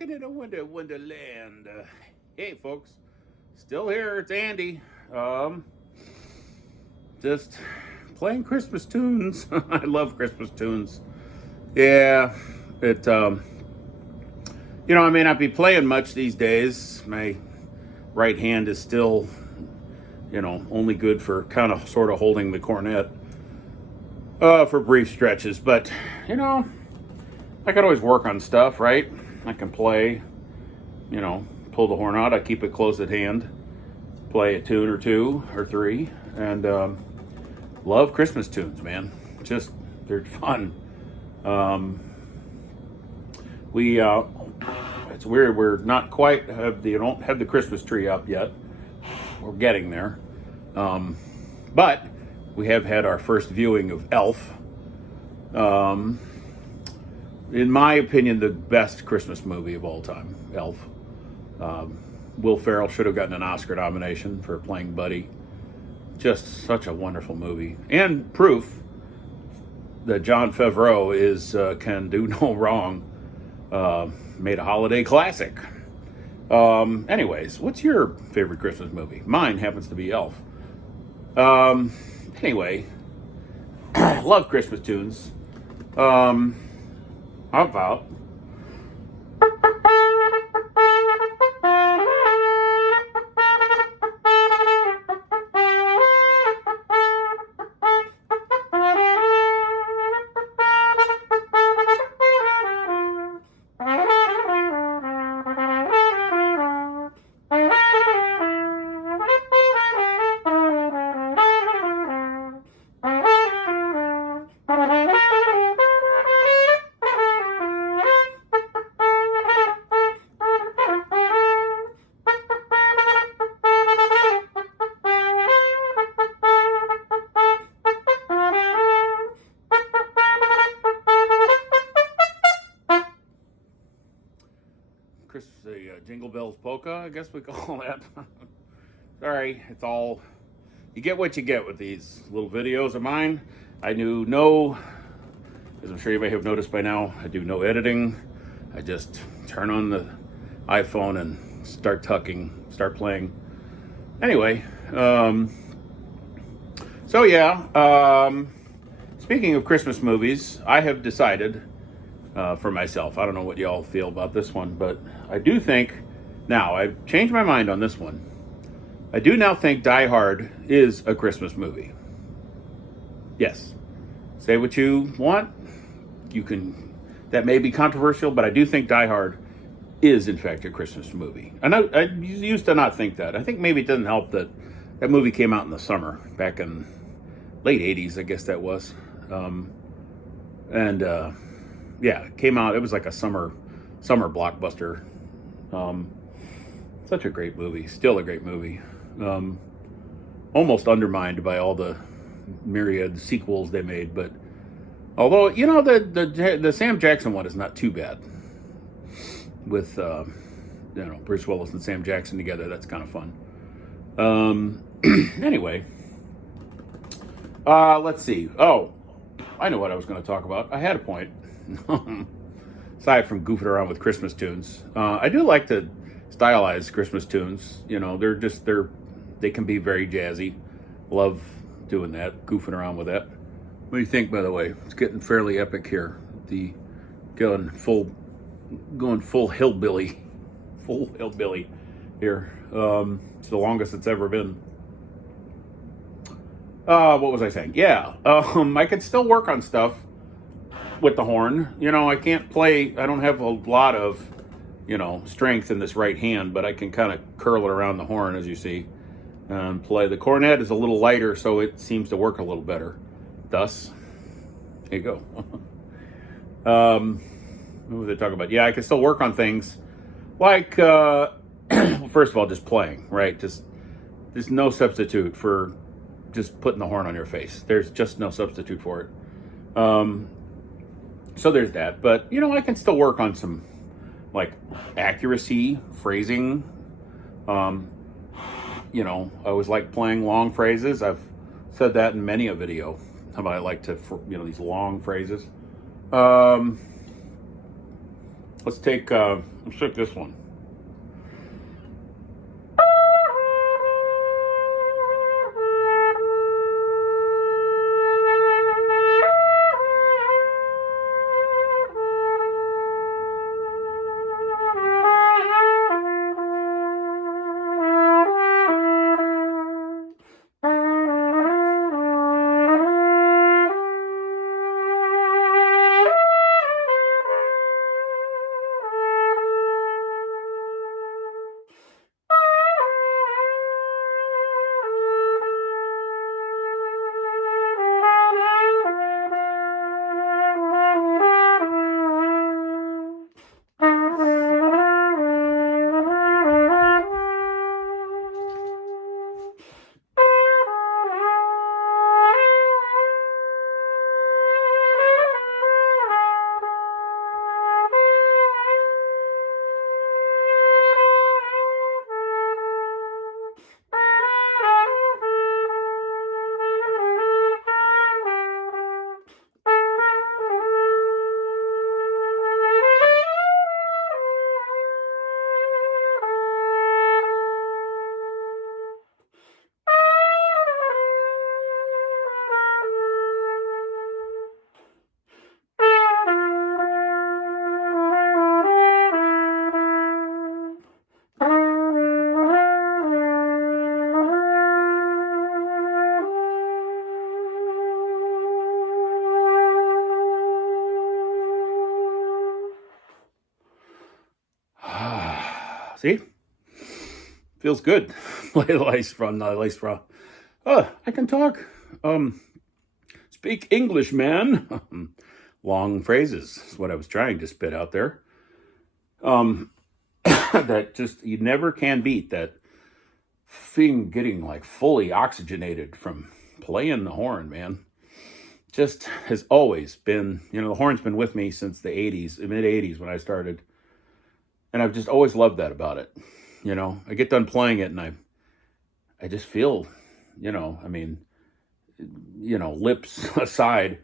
Walking in a wonderland. Hey, folks, still here. It's Andy. Just playing Christmas tunes. I love Christmas tunes. Yeah, I may not be playing much these days. My right hand is still, only good for kind of sort of holding the cornet for brief stretches. But, I can always work on stuff, right? I can play, pull the horn out. I keep it close at hand, play a tune or two or three, and love Christmas tunes, man. Just, they're fun. It's weird. We're not quite don't have the Christmas tree up yet. We're getting there. But we have had our first viewing of Elf. In my opinion, the best Christmas movie of all time, Elf. Will Ferrell should have gotten an Oscar nomination for playing Buddy. Just such a wonderful movie. And proof that Jon Favreau can do no wrong. Made a holiday classic. Anyways, what's your favorite Christmas movie? Mine happens to be Elf. Anyway, love Christmas tunes. How about the Jingle Bells polka, I guess we call that. Sorry, it's all, you get what you get with these little videos of mine. I do no, as I'm sure you may have noticed by now, I do no editing. I just turn on the iPhone and start playing. Anyway, speaking of Christmas movies, I have decided for myself. I don't know what y'all feel about this one, but I do think, now I've changed my mind on this one. I do now think Die Hard is a Christmas movie. Yes. Say what you want. That may be controversial, but I do think Die Hard is in fact a Christmas movie. I used to not think that. I think maybe it doesn't help that movie came out in the summer, back in late 80s, I guess that was. Yeah, it came out. It was like a summer blockbuster. Such a great movie. Still a great movie. Almost undermined by all the myriad sequels they made. But although the Sam Jackson one is not too bad. With Bruce Willis and Sam Jackson together, that's kind of fun. Anyway, let's see. Oh, I know what I was going to talk about. I had a point. Aside from goofing around with Christmas tunes, I do like to stylize Christmas tunes. They can be very jazzy. Love doing that, goofing around with that. What do you think, by the way? It's getting fairly epic here. Going full hillbilly here. It's the longest it's ever been. What was I saying? Yeah, I could still work on stuff with the horn. I can't play, I don't have a lot of, strength in this right hand, but I can kind of curl it around the horn, as you see, and play. The cornet is a little lighter, so it seems to work a little better. Thus, there you go. What was I talking about? Yeah, I can still work on things like, first of all, just playing, right? There's no substitute for just putting the horn on your face. There's just no substitute for it. So there's that, but I can still work on some like accuracy, phrasing. I always like playing long phrases. I've said that in many a video. How about I like to, these long phrases. let's take this one. See? Feels good. Lace from. Oh, I can talk. Speak English, man. Long phrases is what I was trying to spit out there. That just, you never can beat that thing getting like fully oxygenated from playing the horn, man. Just has always been, the horn's been with me since the 80s, mid 80s when I started. And I've just always loved that about it. I get done playing it and I just feel, lips aside,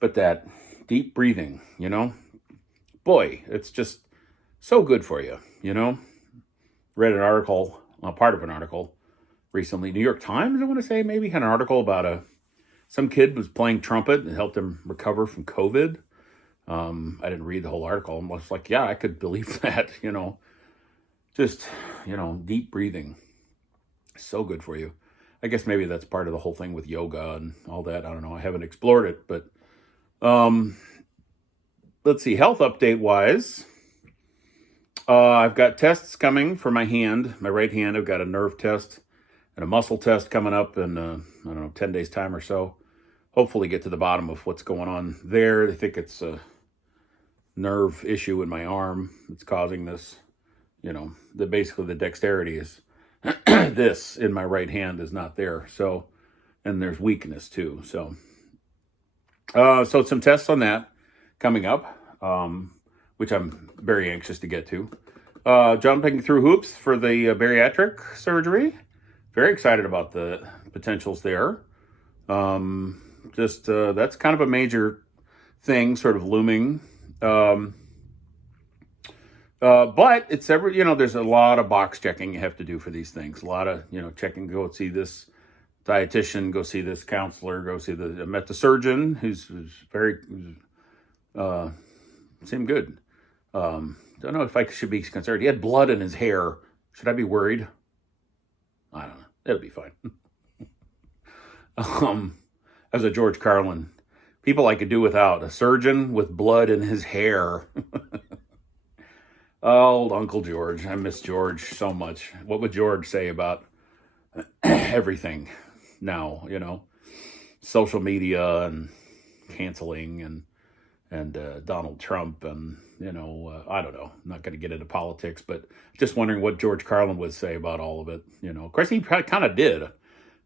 but that deep breathing, boy, it's just so good for you, Read an article, part of an article recently, New York Times, I want to say, maybe had an article about some kid was playing trumpet and helped him recover from COVID. I didn't read the whole article. I was like, yeah, I could believe that, just, deep breathing. So good for you. I guess maybe that's part of the whole thing with yoga and all that. I don't know. I haven't explored it, but let's see. Health update wise, I've got tests coming for my hand, my right hand. I've got a nerve test and a muscle test coming up in, 10 days time or so. Hopefully get to the bottom of what's going on there. They think it's a nerve issue in my arm that's causing this, basically the dexterity is this in my right hand is not there. So, and there's weakness too. So some tests on that coming up, which I'm very anxious to get to. Jumping through hoops for the bariatric surgery. Very excited about the potentials there. That's kind of a major thing sort of looming. But it's there's a lot of box checking you have to do for these things. A lot of, checking, go see this dietitian, go see this counselor, I met the surgeon who's seemed good. Don't know if I should be concerned. He had blood in his hair. Should I be worried? I don't know. It'll be fine. As a George Carlin, people I could do without. A surgeon with blood in his hair. Old Uncle George. I miss George so much. What would George say about everything now, social media and canceling and Donald Trump and, I don't know. I'm not going to get into politics, but just wondering what George Carlin would say about all of it. Of course, he kind of did.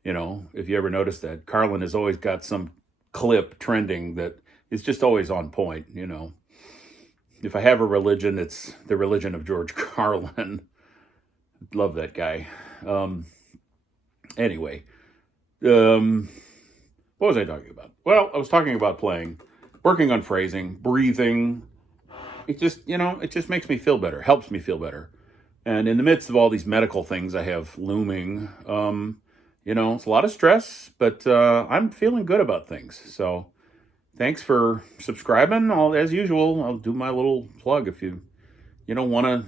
If you ever noticed that, Carlin has always got some clip trending that is just always on point, If I have a religion, it's the religion of George Carlin. Love that guy. Anyway, what was I talking about? Well, I was talking about working on phrasing, breathing, it just, it just makes me feel better, helps me feel better. And in the midst of all these medical things I have looming, it's a lot of stress, but I'm feeling good about things. So thanks for subscribing. As usual, I'll do my little plug if you don't want to,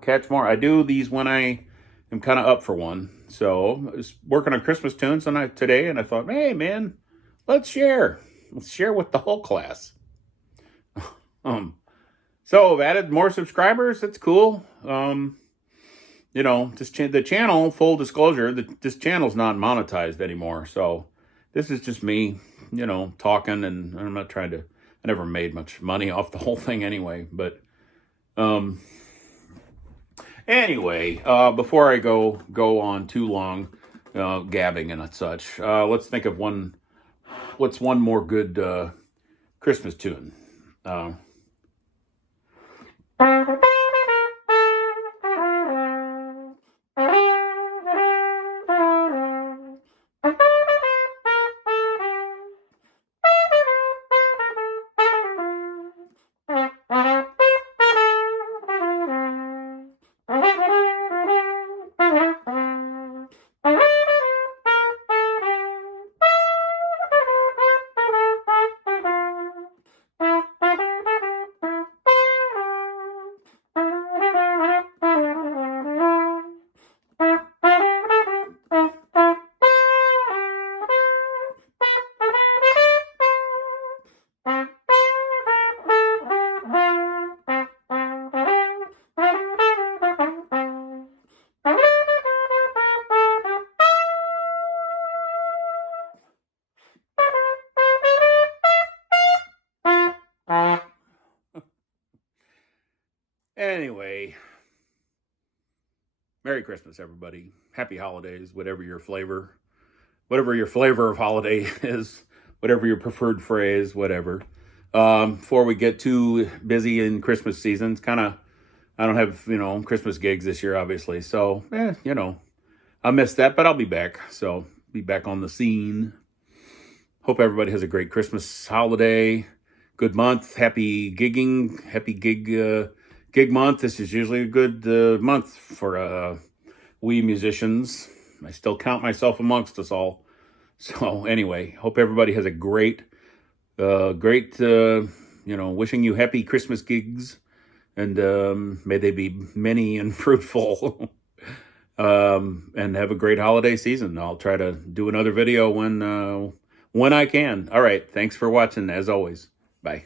catch more. I do these when I am kind of up for one. So I was working on Christmas tunes today, and I thought, hey, man, let's share. Let's share with the whole class. So I've added more subscribers. That's cool. The channel, full disclosure, this channel's not monetized anymore. So this is just me, talking, and I'm not trying to, I never made much money off the whole thing anyway. But anyway, before I go on too long, gabbing and such, let's think of what's one more good Christmas tune. Anyway, Merry Christmas, everybody. Happy holidays, whatever your flavor of holiday is, whatever your preferred phrase, whatever. Before we get too busy in Christmas seasons, I don't have, Christmas gigs this year, obviously. So, I missed that, but I'll be back. So, be back on the scene. Hope everybody has a great Christmas holiday. Good month. Happy gigging. Happy gig month. This is usually a good month for we musicians. I still count myself amongst us all. So anyway, hope everybody has a great, wishing you happy Christmas gigs, and may they be many and fruitful. And have a great holiday season. I'll try to do another video when I can. All right. Thanks for watching, as always. Bye.